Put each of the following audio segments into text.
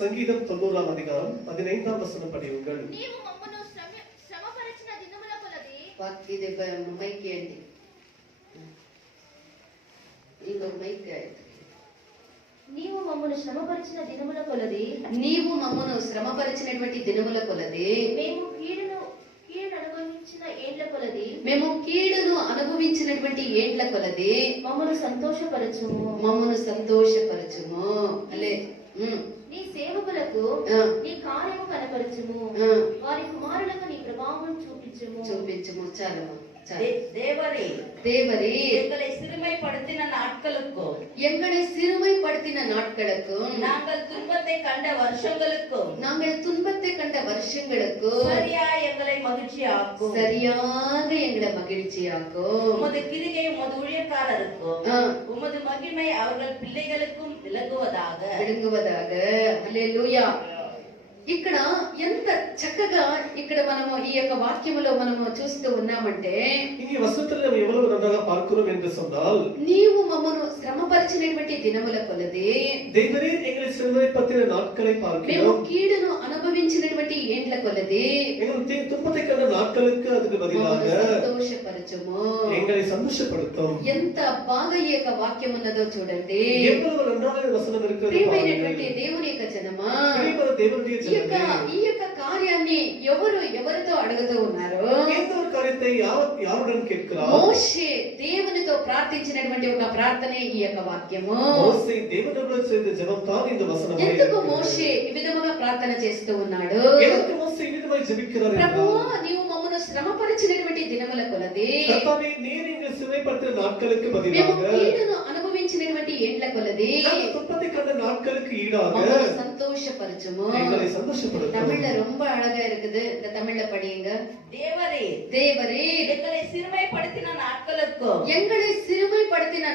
சங்கீதம் 90ஆம் அதிகாரம் 15ஆம் வசனம் படியுங்கள். నీవు మమ్మను శ్రమపరిచిన దినముల కొలది வாக்கியத்தை மைக்கு ஏண்டி ఇంకొక మైక్ నీవు మమ్మను శ్రమపరిచిన దినముల కొలది నీవు మమ్మను శ్రమపరిచినటువంటి దినముల కొలది మేము కీడును అనుభవించిన ఏండ్ల కొలది మేము కీడును అనుభవించినటువంటి ఏండ్ల కొలది మమ్మను సంతోషపరచుము అలే నీ సేవకులకు నీ కార్యము కనపరచుము వారి కుమారులకు నీ ప్రభావం చూపించుము చాలు தேவரே எங்களை சிறுமைப்படுத்தின நாட்களுக்கும் நாங்கள் துன்பத்தை கண்ட வருஷங்களுக்கும் சரியாக எங்களை மகிழ்ச்சியாக்கும் உமது கிரியை உமது ஊழியக்காரருக்கும் உமது மகிமை அவர்கள் பிள்ளைகளுக்கும் விளங்குவதாக. హల్లెలూయా. ఇక్కడ ఎంత చక్కగా ఇక్కడ మనము ఈ యొక్క వాక్యములో మనము చూస్తూ ఉన్నామంటే ఈ వసతులు మనం ఎவ்வளவு நன்றாக பார்க்கிறோம் என்று சொன்னால் నీవు మమ్మను శ్రమపరిచినటువంటి దినముల కొలది தேவரே எங்களை சிறுமைப்படுத்தின நாட்களை பார்க்கிறோம். మేము కీడును అనుభవించినటువంటి ఏండ్ల కొలది எங்கள் துன்பத்தை கண்ட நாட்களுக்கு அதுக்கு பதிலாக సంతోషపరచుము எங்களை சந்தோஷப்படுத்தும். ఎంత బాగా ఈ యొక్క వాక్యం ఉన్నదో చూడండి. எவ்வளவு நன்றாக வசனம் இருக்கிறது. ప్రియమైనటువంటి దేవుని యొక్క జనమా, దేవుని ఈ యొక్క కార్యాన్ని ఎవరితో అడుగుతూ ఉన్నారు? మోషే దేవునితో ప్రార్థించినటువంటి ఒక ప్రార్థనే ఈ యొక్క వాక్యము. ఎందుకు మోషే ఈ విధముగా ప్రార్థన చేస్తూ ఉన్నాడు? ప్రభువా, నీవు మమ్మను శ్రమపరిచినటువంటి దినముల కొలది మేము కీడును అనుభవించినటువంటి ఏండ్ల కొలది సంతోషపరచుము. தமிழ்ல ரொம்ப அழகா இருக்குது. இந்த தமிழ்ல படியுங்க. தேவரே எங்களை சிறுமைப்படுத்தின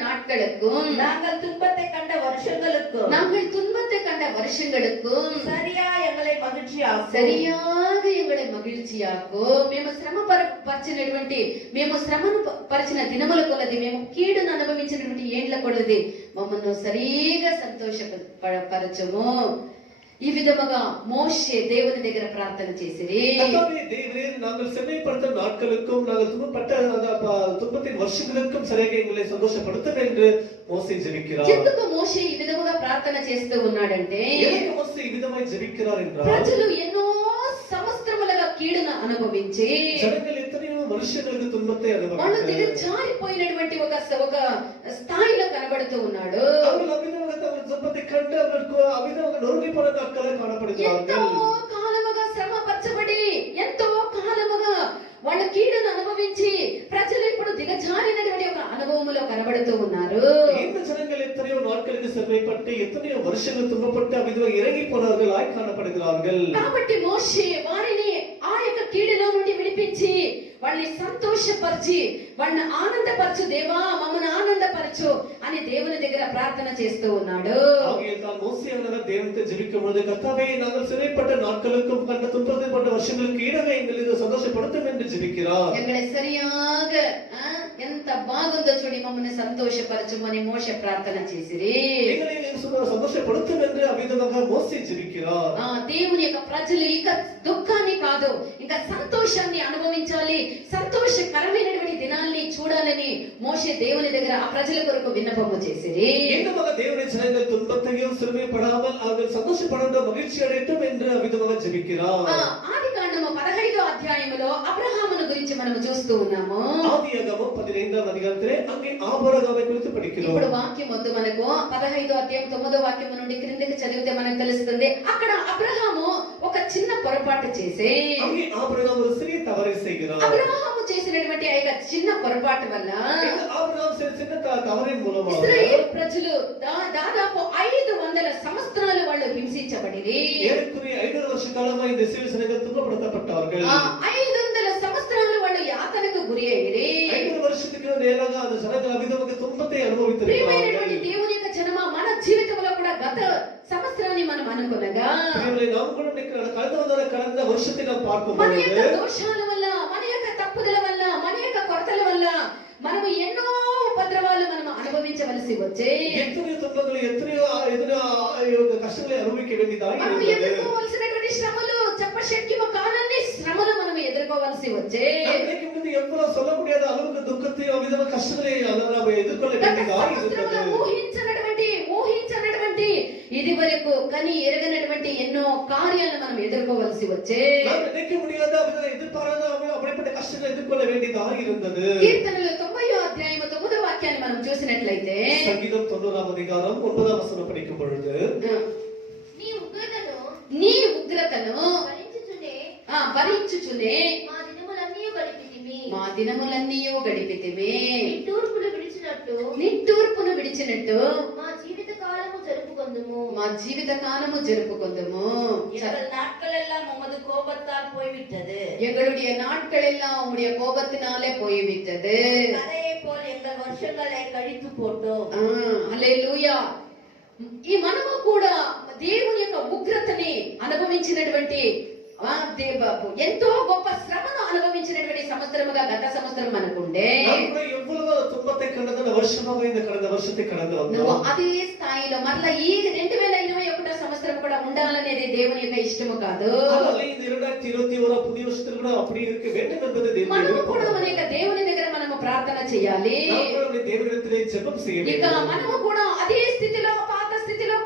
நாட்களுக்கும் நாங்கள் துன்பத்தை கண்ட வருஷங்களுக்கும் சரியாக எங்களை మగిழ்చియాకు. మేము శ్రమను పరిచిన దినముల కొలది మేము కీడును అనుభవించినటువంటి ఏండ్ల కొలది మమ్మల్ని సరిగా సంతోషపరచుము. ఈ విధముగా మోషే దేవుని దగ్గర ప్రార్థన చేసిరి. நாங்கள் செம்மைப்படுத்த நாட்களுக்கும் நாங்கள் துன்பத்தின் வருஷங்களுக்கும் சரியாக எங்களை சந்தோஷப்படுத்தும் என்று மோசே ஜெபிக்கிறார். ఎందుకు మోషే ఈ విధముగా ప్రార్థన చేస్తూ ఉన్నాడంటే మోసే ఈ విధంగా జెబిక్கிறார் என்றால் ప్రజలు ఎన్నో సంవత్సరములుగా కీడును అనుభవించి జనங்கள் ఎన్నో వర్షాలకు తుன்பத்தை అనుభవించారు. వాళ్ళు దిగజారిపోయినటువంటి ఒక స్థాయిలో కనబడుతూ ఉన్నాడు. ఎంతో కాలముగా శ్రమ పరచబడి ఎంతో కాలముగా వాళ్ళ కీడును అనుభవించి ప్రజలు ఇప్పుడు దిగజారినటువంటి ఒక అనుభవంలో కనబడుతూ ఉన్నారు. జనங்கள் எத்தனையோ நாட்களுக்கு சிறைப்பட்டு எத்தனையோ வருஷங்கள் துன்பப்பட்டு அவிதமாக இறங்கி போனவர்களாய் காணப்படுகிறார்கள். కాబట్టి మోషే వారిని ఆ యొక్క కీడులో నుండి విడిపించి వాళ్ళని సంతోషపరిచి వాళ్ళని ఆనందపరచు, దేవా మమ్మల్ని ఆనందపరచు అని దేవుని దగ్గర ప్రార్థన చేస్తూ ఉన్నాడు. దేవునితో ஜெபிக்கும்போது கர்த்தாவே நாங்கள் சிறைப்பட்ட நாட்களுக்கும் கண்ட துன்பப்பட்ட வருஷங்களுக்கு ஈடாக எங்களுக்கு சந்தோஷப்படுத்தும் என்று ஜெபிக்கிறார். எங்களை சரியாக ఎంత బాగుందో చూడి మమ్మల్ని సంతోషపరచుము అని మోషే ప్రార్థన చేసిరి. సంతోషపడుతుం என்று అవిధంగా మోసే జెబిక్கிறார். దేవుని యొక్క ప్రజలు ఇక దుఃఖాన్ని కాదు ఇంకా సంతోషాన్ని అనుభవించాలి, సంతోషకరమైనటువంటి దినాల్ని చూడాలని మోషే దేవుని దగ్గర ఆ ప్రజల కొరకు విన్నపము చేసిరి. దేవుని జనங்கள் துன்பத்தையும் சிறுமைப்படாமல் அவர்கள் சந்தோஷப்படட்டும், மகிழ்ச்சி அடையட்டும் என்று అవిధంగా జెబిக்கிறார். ఆదికాండము 15వ అధ్యాయములో అబ్రహామును గురించి మనం చూస్తూ ఉన్నాము. ఆదియాగమం 15వ అధ్యాయంలో అங்கே ఆబ్రహాము గురించి படிக்கிறோம். ఇప్పుడు వాక్యం వద్దు మనకు. 15వ అధ్యాయం 9వ వాక్యం నుండి క్రిందకి చదివితే మనకు తెలుస్తుంది. అక్కడ అబ్రహాము ఒక చిన్న పొరపాటు చేసి అங்கே ఆబ్రహాము ஒரு சிறிய தவறை செய்கிறார். అబ్రహాము చేసినటువంటి ఆ చిన్న పొరపాటు వల్ల ఆబ్రహాము చేసిన తవరిన్ మూలமாக ఇశ్రాయేలు ప్రజలు దాదాపు 500 సంవత్సరాలు వాళ్ళు హింసించబడిరి. ఏడుకుని 500 వర్ష కాలమై இந்த இஸ்ரவேல் ஜனங்கள் துன்பப்படுத்தப்பட்டார்கள். 500 సంవత్సరాలు వాళ్ళు యాతనకు గురి అయ్యిరి. 500 வருஷத்துக்கு மேலாக அந்த ஜனங்கள் அவிதமாக துன்பத்தை அனுபவித்திருக்கிறார்கள். దేవుని యొక్క జనమా, మన జీవితంలో కూడా గత సంవత్సరాన్ని మనం అనుకునగా கடந்த வருஷத்தை நாம் பார்க்கும் మన యొక్క దోషాల వల్ల, మన యొక్క తప్పుదల వల్ల, మన యొక్క కొరతల వల్ల మనము ఎన్నో ఉపద్రవాలు మనం అనుభవించవలసి వచ్చే. ఎత్తనో తుன்பங்கள் ఎత్తనో కష్టங்களை అనుభవించ வேண்டியதாக మనం இருந்தது. ఎదుర్కోవాల్సినటువంటి శ్రమలు చెప్పశక్యము కానన్ని శ్రమలు మనం ఎదుర్కోవాల్సి వచ్చే. அன்றைக்கு வந்து எவ்வளவு சொல்ல முடியாத அளவுக்கு துக்கத்தை அவ்விதமான கஷ்டங்களை நாம் எதிர்கொள்ள வேண்டியதாக இருந்தது. ఊహించనటువంటి ఇది వరకు కని ఎరగనటువంటి ఎన్నో కార్యాలను మనం ఎదుర్కోవాల్సి వచ్చే. நாம் நினைக்க முடியாத அவ்விதமான எதிர்பாராத அப்படிப்பட்ட கஷ்டங்களை எதிர்கொள்ள வேண்டியதாக இருந்தது. కీర్తనలు 90వ అధ్యాయము 9వ వాక్యాన్ని మనం చూసినట్లయితే సంగీతం 90వ అధికారం 9వ వచనం படிக்கும் பொழுது నీ ఉగ్రతను భరించుచునే మా దినములన్నీ గడిపితిమి నిట్టూర్పును విడిచినట్టు మా జీవిత కాలము జరుపుకొందుము. எங்கள் நாட்கள் எல்லாம் உமது கோபத்தால் போய்விட்டது. எங்களுடைய நாட்கள் எல்லாம் உம்முடைய கோபத்தினாலே போய்விட்டது. கதையை போல் எங்கள் வருஷங்களை கழித்து போட்டோம். హల్లెలూయా. ఈ మనము కూడా దేవుని యొక్క ఉగ్రతని అనుభవించినటువంటి ఎంతో గొప్ప శ్రమను అనుభవించినటువంటి సంవత్సరముగా గత సంవత్సరం మనకుండే. ఎவ்வளவு துன்பத்தை கடந்த வருஷமாக இந்த கடந்த வருஷத்தை கடந்து నువ్వు வந்தோம். అదే స్థాయిలో మరలా ఈ 2021 సంవత్సరం కూడా ఉండాలనేది దేవుని యొక్క ఇష్టము కాదు. అలాగే இந்த 2021 புதிய வருஷத்துல கூட அப்படி இருக்க வேண்டும் என்பது మనము தேவனுடைய కూడా விருப்பம். మన యొక్క దేవుని దగ్గర మనము ప్రార్థన చేయాలి. நாம் கூட தேவனிடத்திலே ஜெபம் செய்ய ఇక வேண்டும். మనము కూడా అదే స్థితిలో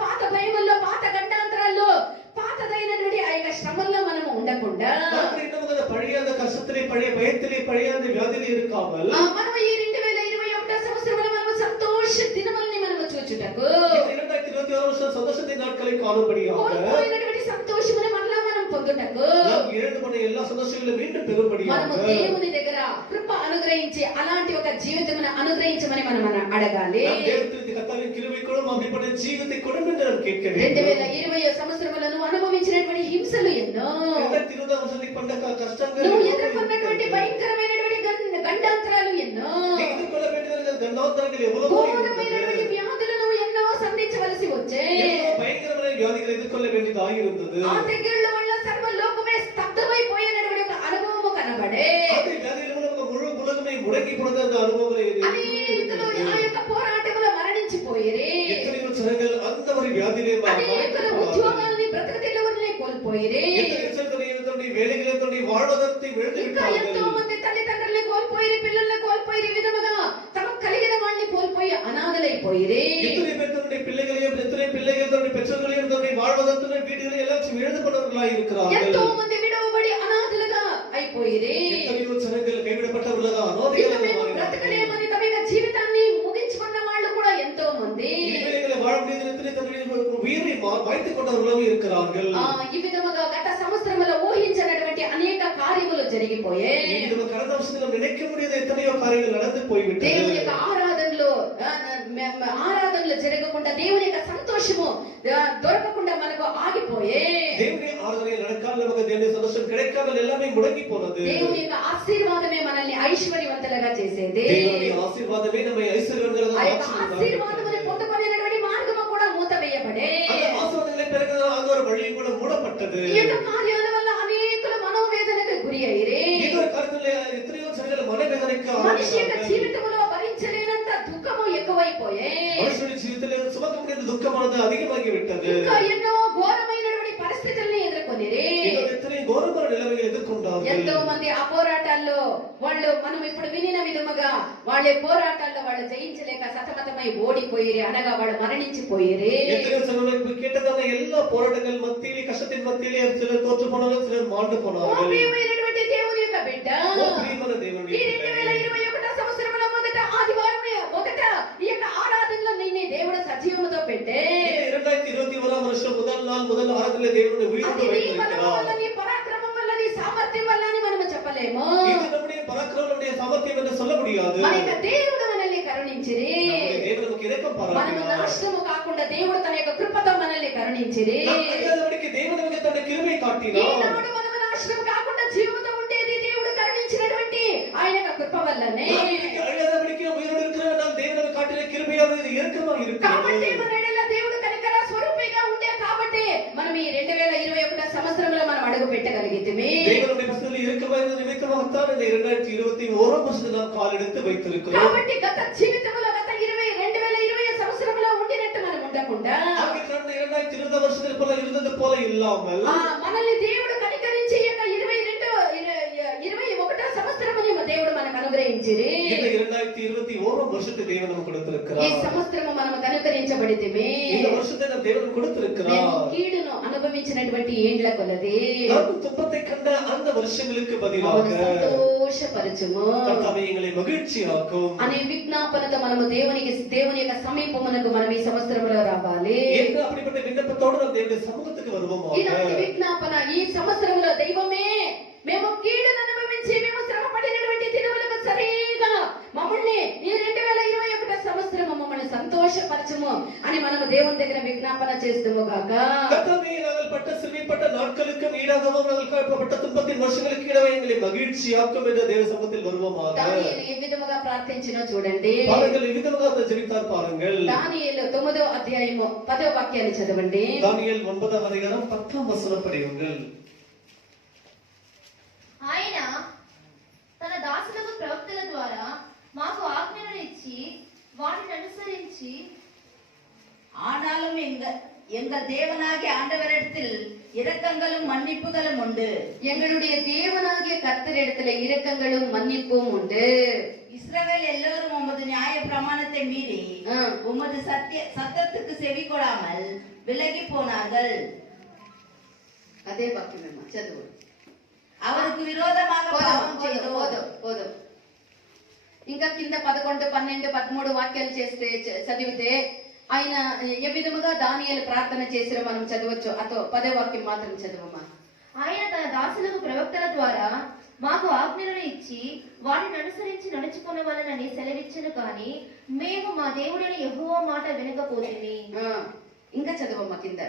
పాత భయముల్లో పాత గండాంతరాల్లో పాతదైనటువంటి ఆ యొక్క శ్రమల్లో మనము ఉండకుండా நாம் இன்னும் அந்த பழைய அந்த கஷ்டத்திலே பழைய பயத்திலே பழைய அந்த வியாதியிலே இருக்காமல் మనం ఈ 2021 సంవత్సరంలో మనము సంతోష దినముల్ని మనము చూచుటకు 2021 வருஷம் சந்தோஷத்தின் நாட்களை காணும்படியாக కోల్పోయినటువంటి సంతోషమును మరలా మనం పొందుటకు நாம் இழந்து போன எல்லா சந்தோஷங்களையும் மீண்டும் మనము பெறும்படியாக దేవుని దగ్గర కృప అనుగ్రహించి అలాంటి ఒక జీవితమును అనుగ్రహించమని మనం అడగాలి. நாம் தேவனுடைய கர்த்தரின் கிருபை கொடும் அப்படிப்பட்ட ஜீவித்தை கொடும் என்று நாம் கேட்க வேண்டும். 2020 సంవత్సరములో నువ్వు అనుభవించినటువంటి హింసలు ఎన్నో, 2020 வருஷத்தில் பண்ட கஷ்டங்கள் నువ్వు ఎదుర్కొన్నటువంటి భయంకరమైనటువంటి గండాంతరాలు ఎన్నో, எதிர்கொள்ள வேண்டியது கண்டாந்தரங்கள் எவ்வளவோ ఘోరమైనటువంటి వ్యాధులు నువ్వు ఎన్నో సంధించవలసి వచ్చే. பயங்கரமான வியாதிகளை எதிர்கொள்ள வேண்டியதாக இருந்தது. ఆ తెగుళ్ళ వల్ల సర్వలోకమే స్తబ్దమైపోయినటువంటి ఒక అనుభవము కనబడే. அந்த வியாதியில முழு உலகமே முடங்கி போனது அந்த அனுபவங்களை అనేకులు ఆ యొక్క పోరాటములో మరణించిపోయిరి. எத்தனையோ ஜனங்கள் அந்த ஒரு வியாதியிலே అనేకులు ఉద్యోగాలని బ్రతకతెలువని కోల్పోయిరి. வேலைகளை வாழ்வதற்கு ఇంకా ఎంతో మంది తల్లిదండ్రుల్ని కోల్పోయిరి, పిల్లల్ని కోల్పోయిరి, విధముగా తమకు కలిగిన వాళ్ళని కోల్పోయి అనాథలైపోయిరి. எத்தனை பேர் பிள்ளைகளையும் எத்தனை பிள்ளைகள் தன்னுடைய பெற்றோர்களையும் தன்னுடைய வாழ்வதற்கு வீடுகளை எல்லாம் இழந்து கொண்டவர்களாக இருக்கிறார்கள். ఎంతో మంది విడవబడి అనాథలుగా అయిపోయిరి. எத்தனையோ ஜனங்கள் கைவிடப்பட்டவர்களாக మేము బ్రతకలేమని తమ యొక్క జీవితాన్ని ముగించుకున్న వాళ్ళు కూడా ఎంతో మంది வாழ முடியாத தன்னுடைய உயிரை மாய்த்துக் கொண்டவர்களும் இருக்கிறார்கள். ఈ విధముగా గత సంవత్సరంలో ఊహించినటువంటి అనేక కార్యములు జరిగిపోయాయి. கடந்த வருஷத்துல நினைக்க முடியாத எத்தனையோ காரியங்கள் நடந்து போய்விட்டது. దేవుని యొక్క ఆరాధనలు జరగకుండా దేవుని యొక్క సంతోషము దొరకకుండా మనకు ఆగిపోయే. దేవుని ఆరాధన நடக்காமல் நமக்கு దేవుని సంతోషం கிடைக்காமல் எல்லாமே முடங்கி போனது. దేవుని యొక్క ఆశీర్వాదమే మనల్ని ఐశ్వర్యవంతులుగా చేసేది. దేవుని ఆశీర్వాదమే நம்மை ఐశ్వర్యవంతులుగా మార్చుతుంది. ఆశీర్వాదముని పొందుకునేటువంటి మార్గము కూడా మూతవేయబడే. அந்த ஆசீர்வாதங்களை பெறுகிற அந்த ஒரு வழி கூட மூடப்பட்டது. ఈ యొక్క కార్యాల వల్ల అనేకులు మనోవేదనకు గురి అయ్యారు. ఈ కార్యముల ఎత్రియో జనల మనోవేదనకు మనిషి యొక్క జీవితంలో భరించలేనంత దుఃఖము ఎక్కువైపోయాయి. మనుషుడి జీవితంలో సుఖం లేని దుఃఖమనేది అధికమాగి విட்டது. ఇంకా ఎన్నో ఘోరమైనటువంటి పరిస్థితుల్ని ఎదుర్కొనిరి. ఎత్తని ఘోరమైన నిలవలు ఎదుర్కొంటారు. ఎంతో మంది ఆ పోరాటాల్లో వాళ్ళు మనం ఇప్పుడు వినిన విధముగా వాళ్ళ పోరాటాల్లో వాళ్ళు జయించలేక సతమతమై ఓడిపోయిరి, అనగా వాళ్ళు మరణించిపోయిరి. எத்தனை சமயம் கேட்டதான எல்லா போராட்டங்கள் மத்தியிலே கஷ்டத்தின் மத்தியிலே சிலர் தோற்று போனார்கள், சிலர் மாண்டு போனார்கள். ప్రియమైనటువంటి దేవుని యొక్క బిడ్డ, ప్రియమైన దేవుని ఈ 2021 సంవత్సరంలో మొదట ఆదివారమే మొదట ఈ యొక్క ఆరాధనలో నిన్ను దేవుడు సజీవముతో పెట్టే. 2021 வருஷம் முதல் நாள் முதல் ஆராதனையிலே దేవుని உயிரோடு வைத்திருக்கிறார். నీ పరాక్రమం వల్ల నీ సామర్థ్యం వల్ల అని మనం చెప్పలేము. இது நம்முடைய பராக்கிரமம் நம்முடைய சாமர்த்தியம் என்று சொல்ல முடியாது. మన యొక్క దేవుడు మనల్ని కరుణించిరి. நம்முடைய தேவன் நமக்கு இரக்கம் మనము பாராட்டினார். నాశనము కాకుండా దేవుడు తన యొక్క కృపతో మనల్ని కరుణించిరి. நம்முடைய தேவன் நமக்கு தன்னுடைய கிருபை காட்டினார். ఈనాడు మనము నాశనం కాకుండా జీవముతో ఉండేది దేవుడు కరుణించినటువంటి ఆయన యొక్క కృప వల్లనే. அழியாதபடிக்கு உயிரோடு இருக்கிறவனால் தேவன் நமக்கு காட்டின கிருபையானது இரக்கமாக కాబట్టి இருக்கிறது. మన ఎడల దేవుడు కనికర స్వరూపిగా ఉండే కాబట్టి మనం ఈ 2021 సంవత్సరంలో మనం అడుగు పెట్టగలిగితేమే. தேவனுடைய பசுவில் இரக்கமாக நிமித்தமாகத்தான் இந்த 2021 வருஷத்தில் நாம் காலெடுத்து வைத்திருக்கிறோம். కాబట్టి గత జీవితంలో గత 2020 సంవత్సరంలో ఉండినట్టు మనం ఉండకుండా ஆகிய 2021 2020 வருஷத்தில் போல இருந்தது போல இல்லாமல் మనల్ని దేవుడు కనికరించి ఈ యొక్క 21వ సంవత్సరముని దేవుడు మనకు అనుగ్రహించిరి. இந்த 2021 வருஷத்தை தேவன் நமக்கு ఈ கொடுத்திருக்கிறார். సంవత్సరము మనము కనుకరించబడితిమి. இந்த வருஷத்தை நம் தேவன் கொடுத்திருக்கிறார். మేము కీడును అనుభవించినటువంటి ఏండ్ల కొలది நாம் துன்பத்தை கண்ட அந்த வருஷங்களுக்கு பதிலாக మనము సంతోషపరచుము கர்த்தாவே எங்களை மகிழ்ச்சியாக்கும் అనే విజ్ఞాపనతో మనము దేవుని యొక్క సమీపమునకు మనం ఈ సంవత్సరంలో రావాలి. என்று அப்படிப்பட்ட விண்ணப்பத்தோடு நாம் தேவனுடைய சமூகத்துக்கு வருவோமாக. ఇలాంటి విజ్ఞాపన ఈ సంవత్సరంలో దైవమే మేము కీడును అనుభవించి మేము శ్రమ పడినటువంటి దినములకు సరిగా మమ్మల్ని ఈ 2021 సంవత్సరం మమ్మల్ని సంతోషపరచము అని మనము దేవుని దగ్గర విజ్ఞాపన చేస్తాము గాక. கர்த்தாவே நாங்கள் பட்ட சிறுமைப்பட்ட நாட்களுக்கும் ஈடாகவும் நாங்கள் பட்ட துன்பத்தின் வருஷங்களுக்கு ஈடாக எங்களை மகிழ்ச்சியாக்கும் என்ற தேவ சமூகத்தில் வருவோமாக. దానియేలు ఏ విధముగా ప్రార్థించినో చూడండి. பாருங்கள் இவ்விதமாக அவர் ஜெபித்தார் பாருங்கள். దానియేలు 9వ అధ్యాయము 10వ వాక్యాన్ని చదవండి. தானியேல் 9వ அதிகாரம் 10వ వచనం படியுங்கள். ఆయన తన దాసులకు ప్రవక్తల ద్వారా మాకు ఆజ్ఞలను ఇచ్చి వాటిని అనుసరించి ஆனாலும் எங்கள் தேவனாகிய ஆண்டவரிடத்தில் இரக்கங்களும் மன்னிப்புகளும் உண்டு. எங்களுடைய தேவனாகிய கர்த்தரிடத்துல இரக்கங்களும் மன்னிப்பும் உண்டு. இஸ்ரவேல் எல்லோரும் உமது நியாய பிரமாணத்தை மீறி உமது சத்தத்துக்கு செவி கொடாமல் விலகி போனார்கள். అదే వాక్యమేమా చదువు. அவருக்கு விரோதமாக பாவம் செய்தோம். పోదు ఇంకా కింద 11, 12, 13 వాక్యాలు చేస్తే చదివితే ఆయన ఏ విధముగా దానియేలు ప్రార్థన చేసిరో మనం చదవచ్చు. అతో 10వ వాక్యం మాత్రం చదవమా. ఆయన తన దాసులకు ప్రవక్తల ద్వారా మాకు ఆజ్ఞలను ఇచ్చి వాటిని అనుసరించి నడుచుకొనవలెనని సెలవిచ్చెను కానీ మేము మా దేవుడైన యెహోవా మాట వినకపోతిమి. ఇంకా చదవమ్మా కింద.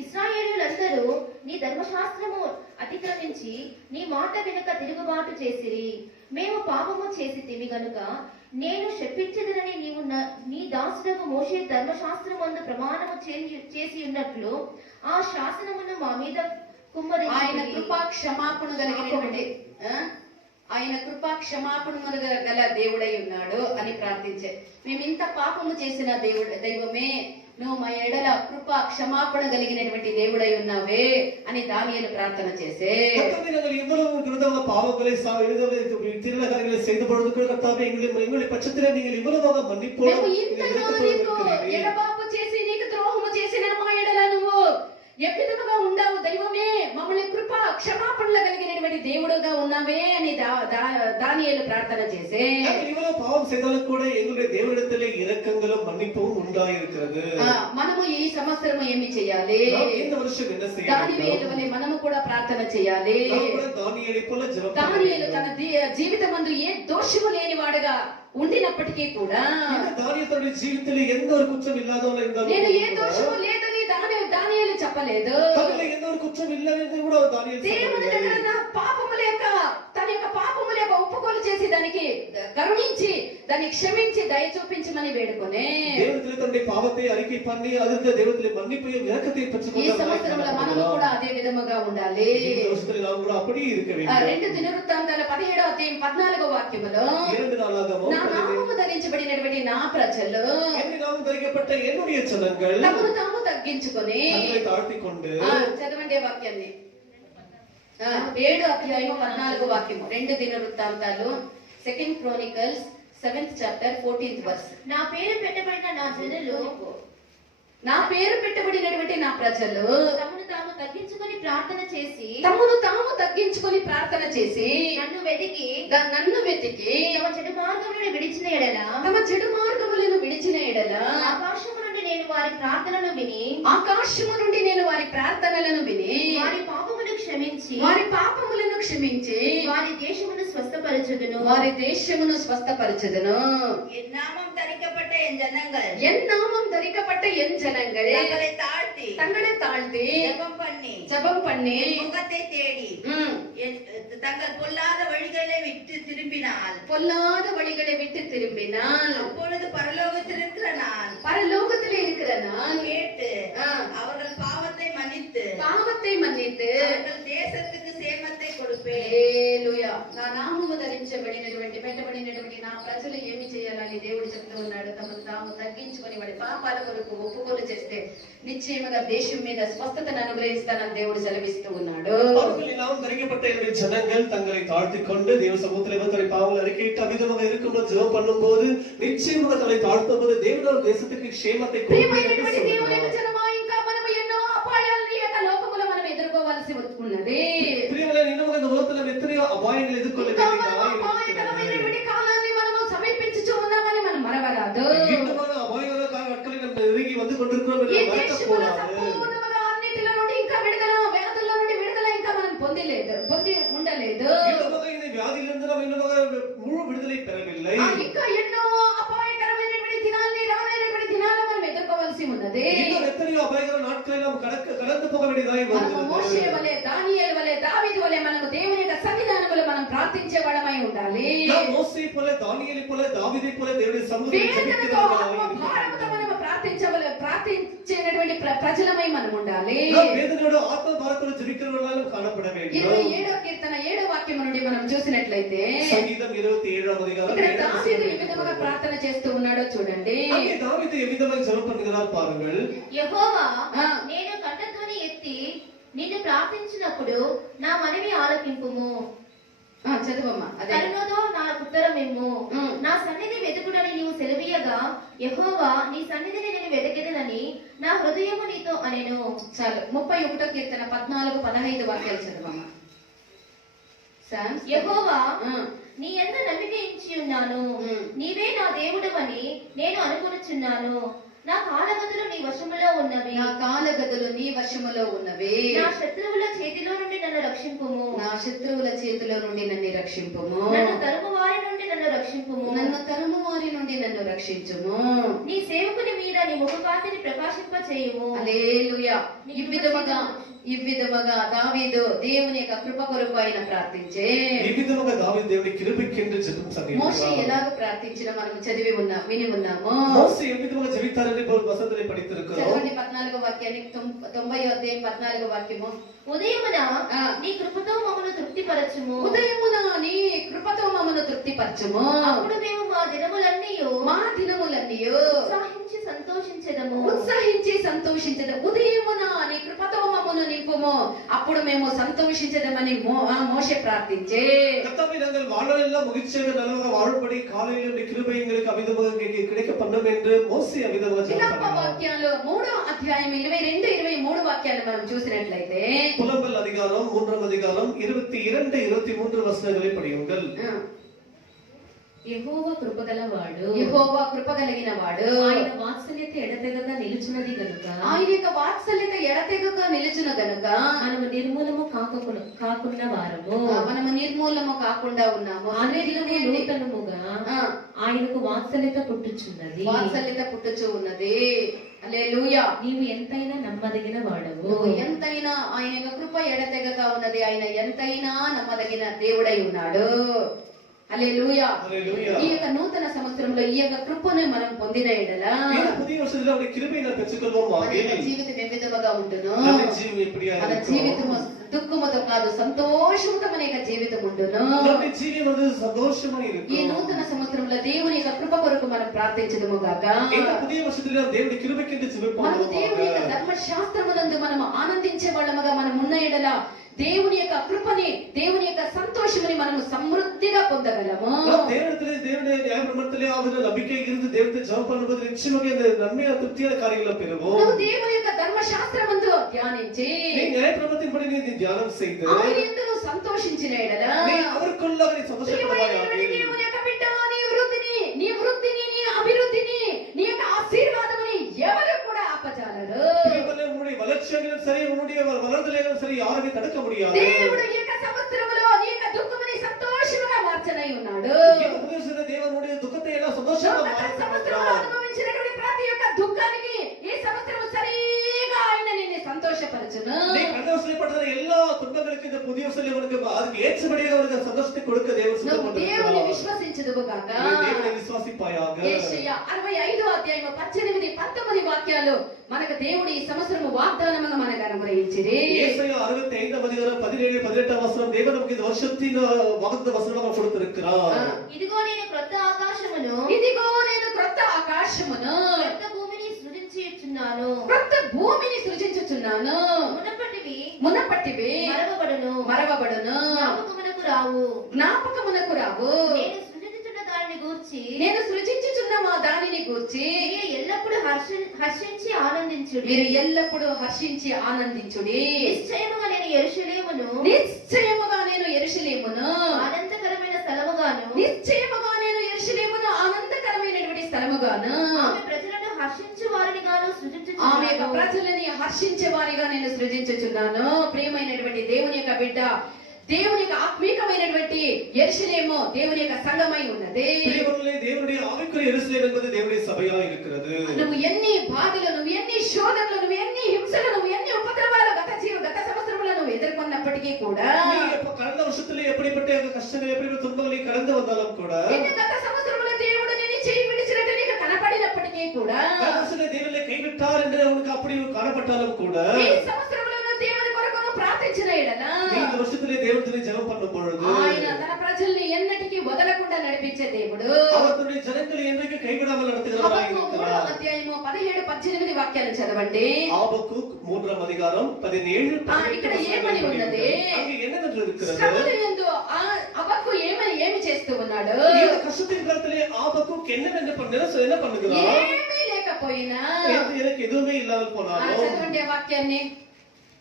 ఇశ్రాయేలీయులందరూ నీ ధర్మశాస్త్రము అతిక్రమించి నీ మాట వెనుక తిరుగుబాటు చేసిరి. మేము పాపము చేసితిమి గనుక నేను శపించదనని నీవు నీ దాసులకు మోషే ధర్మశాస్త్రమందు ప్రమాణము చేసి ఉన్నట్లు ఆ శాసనమును మా మీద కుమ్మరించి ఆయన కృపా క్షమాపణ కలిగినటువంటి ఆయన కృపా క్షమాపణ గల దేవుడై ఉన్నాడు అని ప్రార్థించే. మేము ఇంత పాపము చేసిన దైవమే నువ్వు మా ఎడల కృపా క్షమాపణ కలిగినటువంటి దేవుడై ఉన్నావే అని దానియేలు ప్రార్థన చేసే. இவ்வளவு விரோதமாக பாவங்களை திருநகரங்களை செய்து பொழுது கர்த்தாவே எங்களுடைய பட்சத்திலே நீங்கள் இவ்வளவாக மன்னிப்பு ఎడబాపు చేసి నీకు ద్రోహము చేసిన మా ఎడల నువ్వు ఏ విధముగా ఉండావు దైవమే మమ్మల్ని కృప క్షమాపణలు కలిగినటువంటి దేవుడుగా ఉన్నావే అని దానియేలు ప్రార్థన చేసే. இவ்வளவு பாவம் செய்தாலும் கூட எங்களுடைய தேவனிடத்திலே இரக்கங்களும் மன்னிப்பும் உண்டாயிருக்கிறது. మనము ఈ సంవత్సరము ఏమి చేయాలి? இந்த வருஷம் என்ன செய்యాలి? దానియేలు వలె మనము కూడా ప్రార్థన చేయాలి. దానియేలు తన జీవితమందు ఏ దోషము లేనివాడుగా ఉండినప్పటికీ కూడా దానియేలు జీవితంలో ఎంత ஒரு குற்றம் இல்லாதவள இருந்தாலும் నేను ఏ దోషము లేదని దానియేలు చెప్పలేదు. ఎంత ஒரு குற்றம் இல்லைன்னு కూడా దానియేలు దేవుని దగ్గర పాపము లేక తన యొక్క పాపము లేక ఒప్పుకోలు చేసి దానికి కరుణించి దాన్ని క్షమించి దయ చూపించమని వేడుకొనే దేవుని తండ్రి పాపத்தை அறிக்கை பண்ணி அதுக்கு దేవుని மன்னிப்பையும் இரக்கத்தையும் ఈ பெற்றுக்கொள்ள సంవత్సరంలో మనము కూడా అదే విధముగా ఉండాలి. ఈ సంవత్సరంలో நாம் కూడా அப்படியே இருக்க வேண்டும். 2 దినవృత్తాంతాల 17వ అధ్యాయం 14వ వాక్యములో నా నామము ధరించబడినటువంటి నా ప్రజలు నామము ధరించబడ్డ என்னுடைய జనங்கள் తమను తాము తగ్గించుకొని తాழ்తికొండు చదవండి వాక్యాన్ని. 7వ అధ్యాయం 14వ వాక్యము 2 దినవృత్తాంతాలు 2 Chronicles 7th chapter 14th verse. నా పేరు పెట్టబడిన నా జనులు నా పేరు పెట్టబడినటువంటి నా ప్రజలు తమను తాము తగ్గించుకొని ప్రార్థన చేసి నన్ను వెతికి తమ చెడు మార్గములను విడిచిన ఎడల ఆకాశము నుండి నేను వారి ప్రార్థనను విని వారి వారి పాపములను క్షమించి వారి దేశమును స్వస్థపరచుదును. என் நாமம் தரிக்கப்பட்ட என் ஜனங்கள் தங்களை தாழ்த்தி ஜெபம் பண்ணி முகத்தை தேடி தங்கள் பொல்லாத வழிகளை விட்டு திரும்பினால் அப்பொழுது பரலோகத்தில் இருக்கிற நான் கேட்டு அவர்கள் பாவத்தை மன்னித்து அவர்கள் தேசத்துக்கு சேமத்தை கொடுப்பேன். నా నామము ధరించబడినటువంటి పెట్టబడినటువంటి నా ప్రజలు ఏమి చేయాలని కానీ దేవుడు చెప్తూ ఉన్నాడు, తమను తాము తగ్గించుకొని వాడి పాపాల కొరకు ఒప్పుకోలు చేస్తే నిశ్చయముగా దేశం మీద స్వస్థతను అనుగ్రహిస్తానని దేవుడు సెలవిస్తూ ఉన్నాడు. அவர்கள் எல்லாம் தரிக்கப்பட்ட என்னுடைய ஜனங்கள் தங்களை தாழ்த்திக் கொண்டு தேவ சமூகத்தில் தன்னுடைய பாவங்கள் அறிக்கையிட்டு அவிதமாக இருக்கும்போது ஜெபம் பண்ணும்போது நிச்சயமாக தங்களை தாழ்த்தும் போது தேவன் தேசத்துக்கு க்ஷேமத்தை ప్రియమైనటువంటి దేవుని యొక్క జనమా, ఇంకా మనము ఎన్నో అపాయాలను ఈ యొక్క లోకములో మనం ఎదుర్కోవాల్సి ఉన్నది. பிரியங்களே, இன்னும் இந்த உலகத்துல எத்தனையோ அபாயங்கள் எதிர்கொள்ள ఇంకా మనము అపాయకరమైనటువంటి కాలాన్ని మనము సమీపించుచూ ఉన్నామని మనం మరవరాదు. இன்னுமான அபாயகர நாட்களை நம்ம நெருங்கி வந்து கொண்டிருக்கிறோம் ఈ என்று దేశములో மறக்கக்கூடாது. సంపూర్ణముగా అన్నిటిలో నుండి ఇంకా విడుదల, వ్యాధుల నుండి విడుదల ఇంకా మనం పొంది ఉండలేదు. இன்னுமாக இந்த வியாதியிலிருந்து நாம் இன்னுமாக முழு விடுதலை பெறவில்லை. ఇంకా ఎన్నో అపాయకరమైనటువంటి దినాల్ని, రానైనటువంటి దినాలను మనం ఎదుర్కోవాల్సి ఉన్నది. இன்னும் எத்தனையோ அபாயகர நாட்களை நாம் கடந்து போக வேண்டியதாய் మనము வருகிறது. మోషే వలె, దానియేలు వలె, దావీదు వలె మనము దేవుని యొక్క సన్నిధానములో మనం ప్రార్థించే వాళ్ళమై ఉండాలి. நாம் மோசே போல, தானியேலை போல, தாவீதை போல தேவனுடைய సముద్రం వేదనతో, ఆత్మభారముతో మనము ప్రార్థించేటువంటి ప్రజలమై మనం ఉండాలి. వేదనోడు ఆత్మ భారతలో జీవిக்கிறవர்களாலும் కాணப்பட வேண்டும். 27వ కీర్తన 7వ వాక్యం నుండి మనం చూసినట్లయితే సంగీతం 27వ అధికారం ఇక్కడ దావీదు ఏ విధంగా ప్రార్థన చేస్తూ ఉన్నాడో చూడండి. அங்கே தாவீது எவ்விதமாக ஜெபம் பண்ணுகிறார் பாருங்கள். యెహోవా, నేను కంఠధ్వని ఎత్తి నిన్ను ప్రార్థించినప్పుడు నా మనవి ఆలకింపుము. చదువమ్మా. అదే కరుణతో నాకు ఉత్తరమిమ్ము. నా సన్నిధి వెతుకుడని నీవు సెలవీయగా, యెహోవా, నీ సన్నిధిని నేను వెతికెదనని నా హృదయము నీతో అనెను. చాలు. 31వ కీర్తన 14, 15 వాక్యాలు చదవమ్మా. యెహోవా, నీ యందు నమ్మిక ఉంచి ఉన్నాను. నీవే నా దేవుడవని నేను అనుకొనుచున్నాను. నా కాలగదులు నీ వశములో ఉన్నవి. నా కాలగదులు నీ వశములో ఉన్నవి. నా శత్రువుల చేతిలో నుండి నన్ను రక్షింపుము. నా శత్రువుల చేతిలో నుండి నన్ను రక్షింపుము. నన్ను తరుము వారి నుండి నన్ను రక్షింపుము. నన్ను తరుము వారి నుండి నన్ను రక్షించుము. నీ సేవకుని మీద నీ ముఖకాంతిని ప్రకాశింప చేయుము. హల్లెలూయా. ఈ విధముగా దావీదు దేవుని యొక్క కృప కొరకు ఆయన ప్రార్థించే. ఈ విధముగా దావీదు దేవుని కృపకెందు జపం చేశాడు. మోషే ఎలాగ ప్రార్థించిన మనం విని ఉన్నాము. మోషే ఏ విధముగా జీవితారని వసంతని పడితిరుக்கிறோம். చదవండి 14వ వాక్యాన్ని, 90వ అధ్యాయం 14వ వాక్యము. ఉదయమున నీ కృపతో మమ్మను తృప్తిపరచుము. ఉదయమున నీ కృపతో మమ్మను తృప్తిపరచుము. అప్పుడు మేము మా దినములన్నీ ఉత్సాహించి సంతోషించదము. ఉదయమున నీ కృపతో మమ్మను నింపుము, అప్పుడు మేము సంతోషించదమని మోషే ప్రార్థించే. கர்த்தாவே, நாங்கள் வாழ்நாளெல்லாம் மகிழ்ச்சியாக நல்லதாக வாழும்படி காலையில் நீ கிருபை எங்களுக்கு அவிதமாக கிடைக்க பண்ணும் என்று மோசே அவிதமாக ஜெபம் பண்ணார். వాక్యాలు 3వ అధ్యాయం 22, 23 వాక్యాలు మనం చూసినట్లయితే புலம்பல் அதிகாரம் 3ஆம் அதிகாரம் 22, 23 వచనాలు படியுங்கள். యెహోవా కృపగలవాడు. యెహోవా కృపగలిగిన వాడు. ఆయన వాత్సల్యత ఎడతెగక నిలుచున్నది గనుక, ఆయన యొక్క వాత్సల్యత ఎడతెగక నిలుచున గనుక మనము నిర్మూలము కాకుండా వారము. మనము నిర్మూలము కాకుండా ఉన్నాము. అనుదినము నూతనముగా ఆయనకు వాత్సల్యత పుట్టుచున్నది. వాత్సల్యత పుట్టుచు ఉన్నది. హల్లెలూయా. నీవు ఎంతైనా నమ్మదగిన వాడవు. ఎంతైనా ఆయన యొక్క కృప ఎడతెగక ఉన్నది. ఆయన ఎంతైనా నమ్మదగిన దేవుడై ఉన్నాడు. హల్లెలూయా. ఈ యొక్క నూతన సంవత్సరంలో ఈ యొక్క కృపను మనం పొందిన ఎడల புதிய வருஷத்துல அவருடைய கிருபையை நாம் பெற்றுக்கொள்வோமாக జీవితం ఏ విధముగా ఉండును. మన జీవితం எப்படியா మన జీవితము దుఃఖముతో కాదు, సంతోషముతో మన యొక్క జీవితం ఉండును. మన జీవితం అది సంతోషమై ఈ இருக்கும். నూతన సంవత్సరంలో దేవుని యొక్క కృప కొరకు మనం ప్రార్థించదుము గాక. இந்த புதிய வருஷத்துல దేవుని கிருபைக்கு ஜெபிப்போம். మనము దేవుని యొక్క ధర్మశాస్త్రమునందు మనము ఆనందించే వాళ్ళముగా మనం ఉన్న ఎడల దేవుని యొక్క కృపని, దేవుని యొక్క సంతోషముని మనము సమృద్ధిగా పొందగలము. தேவனிடத்திலே தேவனுடைய நியாயப்பிரமாணத்திலே அவர் நம்பிக்கை இருந்து தேவனை ஜெபம் பண்ணும்போது நிச்சயமாக இந்த நன்மையான திருப்தியான காரியங்களை பெறுவோம். నువ్వు దేవుని యొక్క ధర్మశాస్త్రమందు ధ్యానించి நீ நியாயப்பிரமாணத்தின்படி நீ தியானம் செய்து ఆయన యందు నువ్వు సంతోషించిన ఎడల நீ அவருக்குள்ளாக நீ சந்தோஷப்படுவாயாக. దేవుని యొక్క బిడ్డ, నీ వృద్ధిని, నీ అభివృద్ధిని, నీ యొక్క ఆశీర్వాదముని ఎవరు కూడా ఆపజాలరు. உன்னுடைய வளர்ச்சியாகவும் சரி, உன்னுடைய வளர்தலையும் சரி, யாருமே தடுக்க முடியாது. దేవుడు ఈ యొక్క సంవత్సరములో నీ యొక్క దుఃఖముని సంతోషముగా మార్చనై ఉన్నాడు. இந்த புதிய வருஷத்துல தேவனுடைய துக்கத்தை எல்லாம் சந்தோஷமா సంవత్సరంలో అనుభవించినటువంటి ప్రతి ఒక్క దుఃఖానికి ఈ సంవత్సరం సరిగా ఆయన నిన్ను సంతోషపరచును. நீ கடந்த வருஷத்துல பட்டத எல்லா துன்பங்களுக்கு இந்த புதிய வருஷத்துல உனக்கு அதுக்கு ஏற்றபடியாக உனக்கு சந்தோஷத்தை கொடுக்க தேவன் నువ్వు దేవుని கொண்டிருக்கிறார். విశ్వసించదువు గాక. நீ தேவனை விசுவாசிப்பாயாக. యెషయా 65వ అధ్యాయం 18 19 వాక్యాలు మనకు దేవుడు ఈ సంవత్సరం వాగ్దానముగా మనకు అనుగ్రహించిరి. ஏசாயா 65 அதிகாரம் 17 18 வசனம் தேவன் நமக்கு இந்த வருஷத்தின் வாக்குத்த வசனமாக கொடுத்திருக்கிறார். ఇదిగో నేను క్రొత్త ఆకాశమును ఇదిగో నేను క్రొత్త ఆకాశమును క్రొత్త భూమిని సృజించుచున్నాను. క్రొత్త భూమిని సృజించుచున్నాను. మునపట్టివి మరవబడును జ్ఞాపకమునకు రావు. జ్ఞాపకమునకు రావు. నేను సృజించుచున్న దానిని గూర్చి నేను సృజించుచున్న మా దానిని గూర్చి మీరు ఎల్లప్పుడూ హర్షించి ఆనందించుడి. మీరు ఎల్లప్పుడూ హర్షించి ఆనందించుడి. నిశ్చయముగా నేను యెరూషలేమును నిశ్చయముగా నేను యెరూషలేమును ఆనందకరమైన స్థలముగాను నిశ్చయముగా నేను యెరూషలేమును ఆనందకరమైనటువంటి స్థలముగాను ఆమె ప్రజలను హర్షించు వారిని గాను ఆమె యొక్క సృజించుచున్నాను. ప్రజలని హర్షించే వారిగా నేను సృజించుచున్నాను. ప్రియమైనటువంటి దేవుని యొక్క బిడ్డ, దేవుని యొక్క ఆత్మీకమైనటువంటి యెరూషలేము దేవుని యొక్క సంఘమై ఉన్నది. பிரியமானவர்களே, தேவனுடைய ஆவிக்குரிய எருசலேம் என்பது தேவனுடைய சபையா இருக்கிறது. నువ్వు ఎన్ని బాధలు, నువ్వు ఎన్ని శోధనలు, నువ్వు ఎన్ని హింసలు, నువ్వు ఎన్ని ఉపద్రవాలు గత సంవత్సరంలో నువ్వు ఎదుర్కొన్నప్పటికీ కూడా, நீ கடந்த வருஷத்துல எப்படிப்பட்ட கஷ்டங்கள் எப்படிப்பட்ட துன்பங்களை கடந்து வந்தாலும் கூட, గత సంవత్సరంలో దేవుడు నిన్ను చేయి విడిచినట్టు నీకు కనపడినప్పటికీ కూడా, தேவனை கைவிட்டார் என்று உனக்கு அப்படி காணப்பட்டாலும் கூட, ఈ సంవత్సరంలో నువ్వు దేవుని కొరకు నువ్వు ప్రార్థించిన ఎడల இந்த வருஷத்திலே தேவனை ஜெபம் பண்ணும் பொழுது ఆయన తన ప్రజల్ని ఎన్నటికీ వదలకుండా నడిపించే దేవుడు. அவர் தன்னுடைய ஜனங்களை என்றைக்கு கைவிடாமல் நடத்துகிறவராய் హబక్కూకు இருக்கிறார். 3వ అధ్యాయము 17 18 వాక్యాలు చదవండి. ஆபக்கூக் 3వ அதிகாரம் 17 ఇక్కడ ఏమని ఉన్నది? அங்கே என்னென்று இருக்கிறது? శ్రమల యందు హబక్కు ఏమి చేస్తూ ఉన్నాడు? இந்த கஷ்டத்தின் காலத்திலே ஆபக்கூக் என்ன பண்ணுகிறார்? ఏమీ లేకపోయినా எனக்கு எதுவுமே இல்லாமல் போனாலும் చదవండి ఆ వాక్యాన్ని.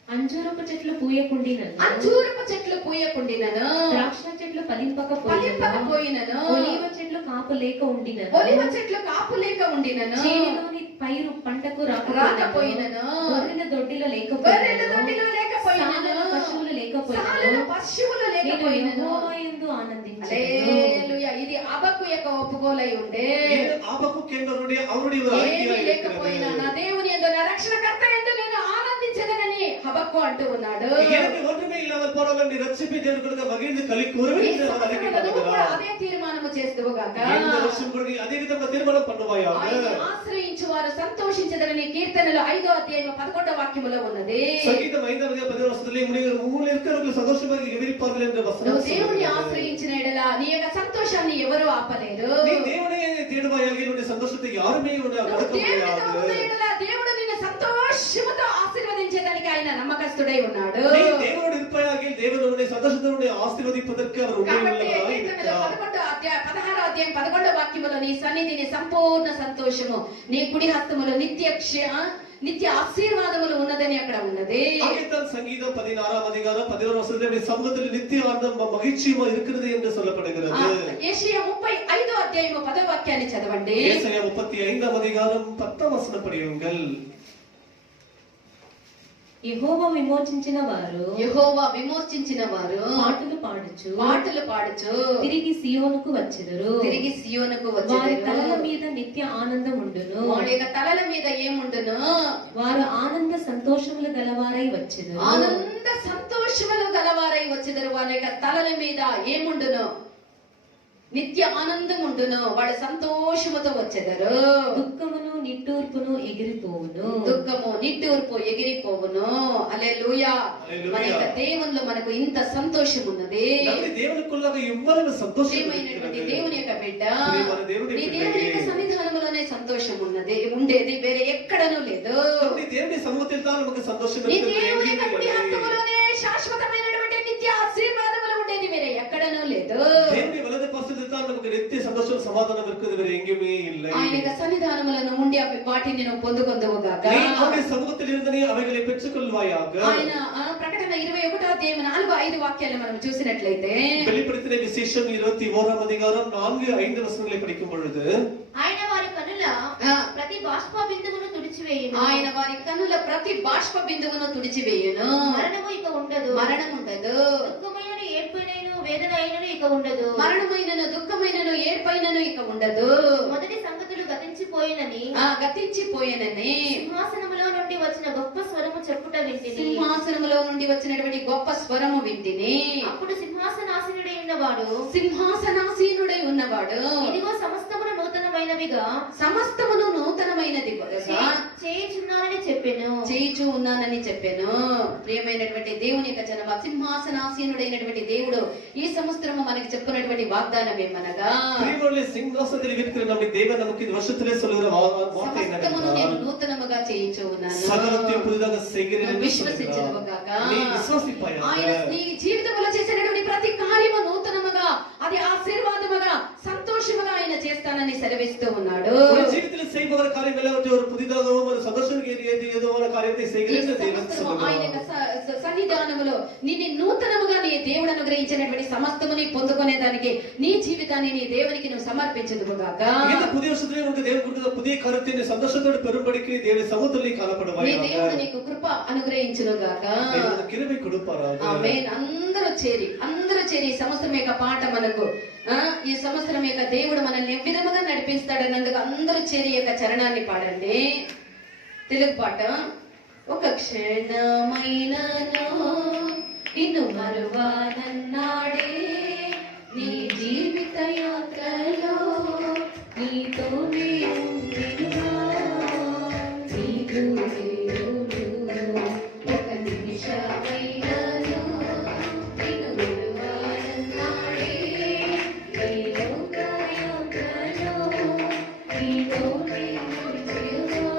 అంజూరపు చెట్లు పూయకుండినను అంజూరపు చెట్లు పూయకుండినను ద్రాక్ష చెట్లు ఫలింపకపోయినను ఒలీవ చెట్లు కాపు లేక ఉండినను ఒలివ చెట్లు కాపు లేక ఉండినను చేనులోని పైరు పంటకు రాకపోయినను గొర్రెల దొడ్డిలో గొర్రెల దొడ్డిలో లేకపోయినను పశువులు పశువులు లేకపోయినను యందు ఆనందించెదను. హల్లెలూయా. ఇది హబక్కు యొక్క ఒప్పుకోలై ఉండే. இது ஆபக்கூக் என்பவருடைய அவருடைய ஒரு ఏమీ அறிக்கையாய் లేకపోయినా இருக்கிறது. నా దేవుని యందు నా రక్షణకర్త యందు నేను ఆనందించదనని హబక్కు అంటూ ఉన్నాడు. எனக்கு ஒன்றுமே இல்லாமல் போனாலும் நீ ரட்சிப்பை தேவனுக்கு மகிழ்ந்து களி கூறுவேன் ఈ என்று அவர் அறிக்கை సంవత్సరంలో నువ్వు కూడా பண்ணுகிறார். అదే తీర్మానము చేస్తువు గాక. இந்த வருஷம் கூட நீ அதே விதமாக தீர்மானம் பண்ணுவாயாக. ఆయన ఆశ్రయించు వారు సంతోషించదరని కీర్తనలు 5వ అధ్యాయం 11వ వాక్యములో ఉన్నది. சங்கீதம் 5వ అధ్యాయం 10వ వచనத்திலே மூல இருக்கிறவர்கள் சந்தோஷமாக எதிர்ப்பார்கள் என்ற வசனம் నువ్వు దేవుని சொல்கிறது. ఆశ్రయించిన ఎడల నీ యొక్క సంతోషాన్ని ఎవరు ఆపలేరు. நீ தேவனை தேடுவாயாக உன்னுடைய சந்தோஷத்தை யாருமே உன்னை నువ్వు அடக்க దేవునితో ఉన్న முடியாது. ఎడల దేవుడు నిన్ను సంతోషముతో ఆశీర్వదించేదానికి ఆయన నమ్మకస్తుడై ఉన్నాడు. நீ தேவனோடு இருப்பாயாக தேவன் உன்னை சந்தோஷத்தோடு ஆசீர்வதிப்பதற்கு அவர் కాబట్టి உண்மையுள்ளவராய் కీర్తనలు இருக்கிறார். 16వ అధ్యాయం 11వ వాక్యములో నీ సన్నిధిని సంపూర్ణ సంతోషము నీ కుడి హస్తములో నిత్య ఆశీర్వాదములు ఉన్నదని అక్కడ ఉన్నది. அங்கேதான் சங்கீதம் 16వ அதிகாரம் 11వ வசனத்திலே சமூகத்தில் நித்திய ஆனந்தம் மகிழ்ச்சியுமா இருக்கிறது என்று சொல்லப்படுகிறது. యెషయా 35వ అధ్యాయము 10వ వాక్యాన్ని చదవండి. ஏசாயா 35వ அதிகாரம் 10వ వచనం படியுங்கள். యెహోవా విమోచించిన వారు యెహోవా విమోచించిన వారు పాటలు పాడుచు తిరిగి సియోనుకు వచ్చెదరు. తిరిగి సియోనుకు వారి తలల వచ్చెదరు. మీద నిత్య ఆనందం ఉండును. వారి యొక్క తలల మీద ఏముండును? వారు ఆనంద సంతోషములు గలవారై వచ్చెదరు. ఆనంద సంతోషములు గలవారై వచ్చెదరు. వారి యొక్క తలల మీద ఏముండును? నిత్య ఆనందం ఉండును. వాడు సంతోషముతో వచ్చెదరు. దుఃఖమును నిట్టూర్పును ఎగిరిపోవును. దుఃఖము నిట్టూర్పు ఎగిరిపోవును. హల్లెలూయా. హల్లెలూయా. మన యొక్క దేవునిలో మనకు ఇంత సంతోషం ఉన్నది. நம்முடைய தேவனுக்குள்ளாக இவ்வளவு சந்தோஷம் ప్రియమైనటువంటి இருக்கிறது. దేవుని యొక్క బిడ్డ, ప్రియమైన దేవుని నీ బిడ్డ. దేవుని యొక్క సన్నిధానములోనే సంతోషం ఉండేది వేరే ఎక్కడనూ లేదు. நம்முடைய தேவனுடைய சமூகத்தில் தான் நமக்கு சந்தோஷம் నీ இருக்கிறது. దేవుని యొక్క எங்கேயுமே కుడి இல்லை. హస్తములోనే శాశ్వతమైనటువంటి నిత్య ఆశీర్వాదములు ఉండేది వేరే ఎక్కడనూ లేదు. தேவனுடைய வலது பாசத்தில் தான் நமக்கு நித்திய சந்தோஷம் சமாதானம் இருக்கிறது வேற எங்கேயுமே இல்லை. ఆయన యొక్క సన్నిధానములను ఉండి వాటిని నువ్వు పొందుకొందువు గాక. நீ அவருடைய சமூகத்தில் இருந்து நீ அவைகளை பெற்றுக்கொள்வாயாக. ఆయన ప్రకటన 21వ అధ్యాయం 4-5 వాక్యాలను మనం చూసినట్లయితే வெளிப்படுத்தின விசேஷம் 21వ அதிகாரம் 4-5 வசனங்களை படிக்கும் பொழுது ఆయన వారి కనుల ప్రతి బాష్ప బిందువును తుడిచివేయును. ఆయన వారి కన్నుల ప్రతి బాష్ప బిందువును తుడిచివేయును. మరణము ఇక ఉండదు. మరణం ఉండదు. దుఃఖమైనను ఏడ్పునైను వేదన అయినను ఇక ఉండదు. మరణమైనను దుఃఖమైనను ఏడ్పైనను ఇక ఉండదు. మొదటి సంగతులు గతించిపోయి గతించిపోయినని గతించిపోయేనని సింహాసనములో నుండి వచ్చిన గొప్ప స్వరము చెప్పుట వింటిని. సింహాసనములో నుండి వచ్చినటువంటి గొప్ప స్వరము వింటిని. అప్పుడు సింహాసనాసీనుడై ఉన్నవాడు ఇదిగో సమస్తమును నూతనమైనవిగా సమస్తమును నూతనమైనది చేయుచున్నానని చెప్పెను. చేయుచు ఉన్నానని చెప్పాను. ప్రియమైనటువంటి దేవుని యొక్క జనమ, సింహాసనాసీనుడైనటువంటి దేవుడు ఈ సంవత్సరము మనకి చెప్పుకున్నటువంటి వాగ్దానం ఏమనగా, సింహాసనത്തിൽ இருக்கிற நம்முடைய தேவன் நமக்கு இந்த வருஷத்திலே சொல்லுகிற வார்த்தை సమస్తమును నేను నూతనముగా చేయుచు ఉన్నాను. సకలத்தையும் పుదిదాగా செய்கிறேன் విశ్వసించుదువు గాక. నీ విశ్వసిపాయా ఆయన నీ జీవితంలో చేసినటువంటి ప్రతి కార్యము నూతనముగా, అది ఆశీర్వాదముగా, సంతోషముగా ఆయన చేస్తానని సెలవిస్తూ ఉన్నాడు. ஒரு ஜீவிதத்தில் செய்கிற காரியம் எல்லாவற்றையும் ஒரு புதிதாகவும் ஒரு சந்தோஷம் ஏதோ ஒரு காரியத்தை செய்கிறேன் தேவன் சொல்லுகிறார். ఆయన సన్నిధానములో నిన్ను నూతనముగా నీ దేవుడు అనుగ్రహించినటువంటి సమస్తముని పొందుకునేదానికి నీ జీవితాన్ని నీ దేవునికి నువ్వు సమర్పించదువు గాక. இந்த புதிய வருஷத்திலே உனக்கு தேவன் கொடுத்த புதிய காரியத்தை நீ சந்தோஷத்தோடு பெரும்படிக்கு தேவனுடைய சமூகத்தில் காணப்படுவாய். నీ దేవుడు నీకు కృప అనుగ్రహించును గాక. దేవుడు కృపை கொடுப்பாராக. ఆమేన్. అందరూ చేరి ఈ సంవత్సరం యొక్క పాట మనకు ఈ సంవత్సరం యొక్క దేవుడు మనల్ని ఏ విధముగా నడిపిస్తాడన్నందుకు అందరూ చేరి యొక్క చరణాన్ని పాడండి. తెలుగు పాట. ఒక క్షణమైనను నిన్ను మరువనన్నాడే, నీ జీవిత యాత్రలో నీతోనే ఉండునుగా. నీకు దేవుడు ఒక నిమిషమైనను నిన్ను మరువనన్నాడే, నీ లోక యాత్రలో నీతోనే ఉండునుగా.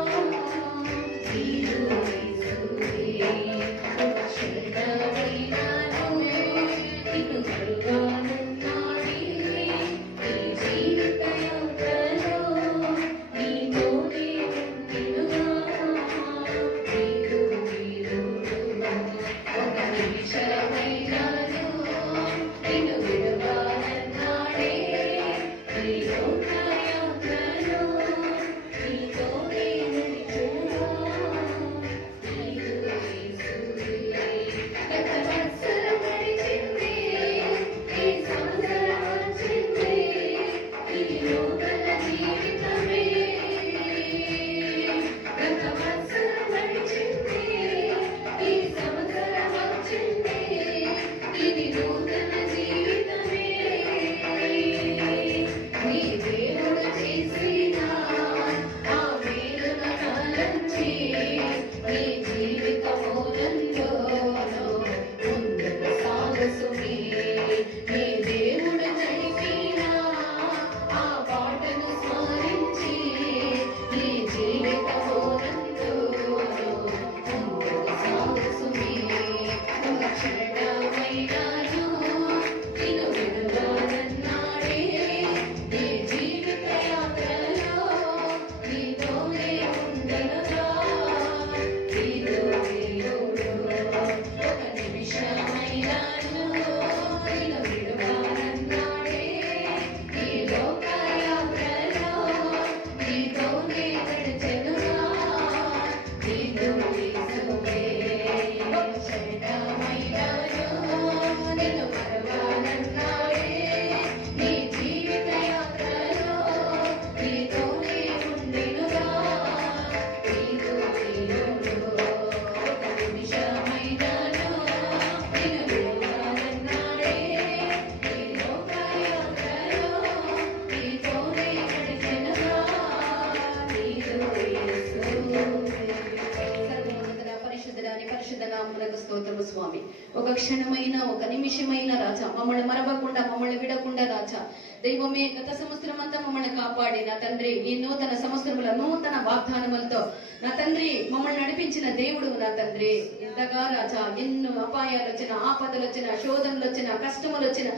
స్తోత్రము స్వామి. ఒక క్షణమైన ఒక నిమిషమైన రాజా, మమ్మల్ని మరవకుండా మమ్మల్ని విడకుండా రాజా దైవమే, గత సంవత్సరం అంతా మమ్మల్ని కాపాడి నా తండ్రి ఈ నూతన సంవత్సరముల నూతన వాగ్దానములతో నా తండ్రి మమ్మల్ని నడిపించిన దేవుడు నా తండ్రి. ఇంతగా రాజా ఎన్నో అపాయాలు వచ్చిన, ఆపదలు వచ్చిన, శోధనలు వచ్చిన, కష్టములు వచ్చిన,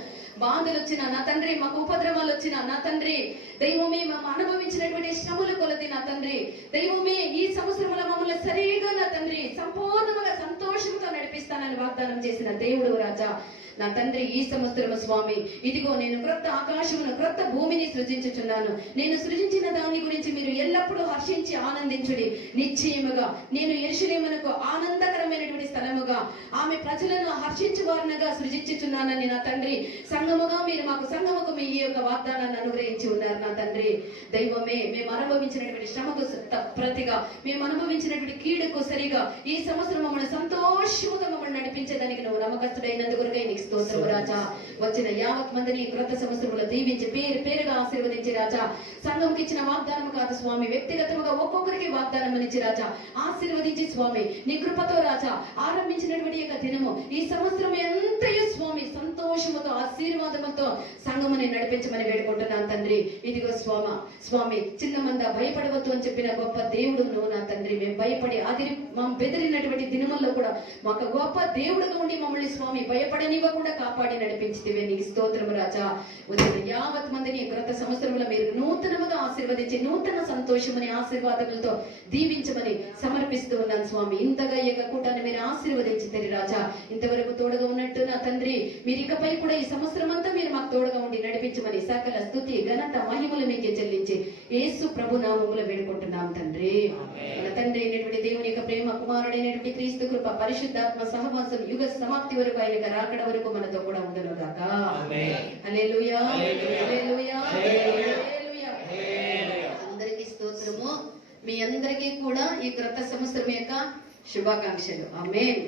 బాధలు వచ్చిన నా తండ్రి, మాకు ఉపద్రవాలు వచ్చిన నా తండ్రి దైవమే, మేము అనుభవించినటువంటి శ్రమల కొలది నా తండ్రి దైవమే, ఈ సంవత్సరంలో మమ్మల్ని సరిగా నా తండ్రి సంపూర్ణంగా సంతోషంతో నడిపిస్తానని వాగ్దానం చేసిన దేవుడు రాజా నా తండ్రి. ఈ సంవత్సరం స్వామి ఇదిగో నేను క్రొత్త ఆకాశమును క్రొత్త భూమిని సృజించుచున్నాను. నేను సృజించిన దాని గురించి మీరు ఎల్లప్పుడూ హర్షించి ఆనందించుడి. నిశ్చయముగా నేను యెరూషలేమునకు ఆనందకరమైనటువంటి స్థలముగా ఆమె ప్రజలను హర్షించువారునగా సృజించుచున్నానని నా తండ్రి సంఘముగా మీరు మాకు సంఘముకు మీ ఈ యొక్క వాగ్దానాన్ని అనుగ్రహించి ఉన్నారు నా తండ్రి. దైవమే, మేము అనుభవించినటువంటి శ్రమకు ప్రతిగా, మేము అనుభవించినటువంటి కీడుకు సరిగా ఈ సంవత్సరం మమ్మల్ని సంతోషముగా మమ్మల్ని నడిపించేదానికి నువ్వు నమ్మకస్తుడైనందుకొరకై నీకు స్తోత్రము రాజా. వచ్చిన యావత్ మందిని క్రొత్త సంవత్సరంలో దీవించి పేరు పేరుగా ఆశీర్వదించి రాజా. సంఘంకి ఇచ్చిన వాగ్దానం కాదు స్వామి, వ్యక్తిగతంగా ఒక్కొక్కరికి వాగ్దానం ఇచ్చి రాజా ఆశీర్వదించి స్వామి నీ కృపతో రాజా ఆరంభించినటువంటి యొక్క దినము ఈ సంవత్సరం ఎంతయో స్వామి సంతోషముతో ఆశీర్వాదముతో సంఘముని నడిపించమని వేడుకుంటున్నాను తండ్రి. ఇదిగో స్వామి చిన్న మంద భయపడవద్దు అని చెప్పిన గొప్ప దేవుడు నువ్వు నా తండ్రి. మేము భయపడి బెదిరినటువంటి దినముల్లో కూడా మాకు గొప్ప దేవుడుగా ఉండి మమ్మల్ని స్వామి భయపడనివ్వకుండా కాపాడి నడిపించితివే నీకు స్తోత్రము రాజా. ఉదయం యావత్ మందిని క్రొత్త సంవత్సరంలో మీరు నూతనముగా ఆశీర్వదించి నూతన సంతోషమని ఆశీర్వాదములతో దీవించమని సమర్పిస్తూ ఉన్నాను స్వామి. ఇంతగా ఈ యొక్క కూటాన్ని మీరు ఆశీర్వదించి తెరి రాజా. ఇంతవరకు తోడుగా ఉన్నట్టు నా తండ్రి మీరు ఇకపై కూడా ఈ సంవత్సరం అంతా మీరు మాకు తోడుగా ఉండి నడిపించమని సకల స్తుతి ఘనత మహిమలు మీకే చెల్లించి యేసు ప్రభు నామములో వేడుకుంటున్నాం తండ్రి. మన తండ్రి అయినటువంటి దేవుని యొక్క ప్రేమ, కుమారుడైనటువంటి క్రీస్తు కృప, పరిశుద్ధాత్మ సహవాసం యుగ సమాప్తి వరకు ఆయన రాకడ వరకు మనతో కూడా ఉండును గాక. హల్లెలూయా, హల్లెలూయా, హల్లెలూయా. అందరికీ స్తోత్రము. మీ అందరికీ కూడా ఈ క్రొత్త సంవత్సరం యొక్క శుభాకాంక్షలు. ఆమేన్.